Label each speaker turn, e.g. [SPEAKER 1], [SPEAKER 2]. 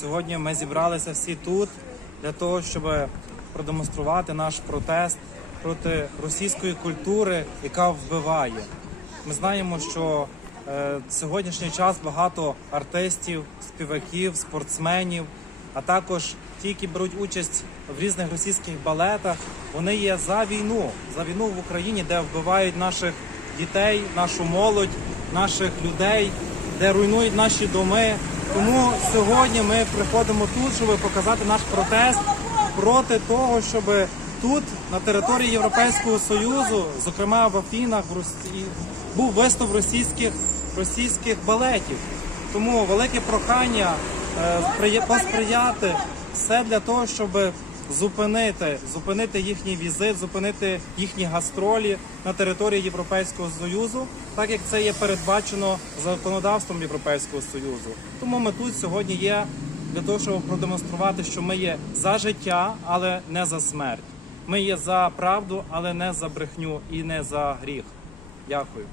[SPEAKER 1] Сьогодні ми зібралися всі тут для того, щоб продемонструвати наш протест проти російської культури, яка вбиває. Ми знаємо, що е, в сьогоднішній час багато артистів, співаків, спортсменів, а також ті, які беруть участь в різних російських балетах, вони є за війну, за війну в Україні, де вбивають наших дітей, нашу молодь, наших людей, де руйнують наші доми. Тому сьогодні ми приходимо тут, щоб показати наш протест проти того, щоб тут, на території Європейського Союзу, зокрема в Афінах, в Росії, був виступ російських російських балетів. Тому велике прохання е, посприяти все для того, щоб зупинити, зупинити їхній візит, зупинити їхні гастролі на території Європейського Союзу, так як це є передбачено законодавством Європейського Союзу. Тому ми тут сьогодні є для того, щоб продемонструвати, що ми є за життя, але не за смерть. Ми є за правду, але не за брехню і не за гріх. Дякую.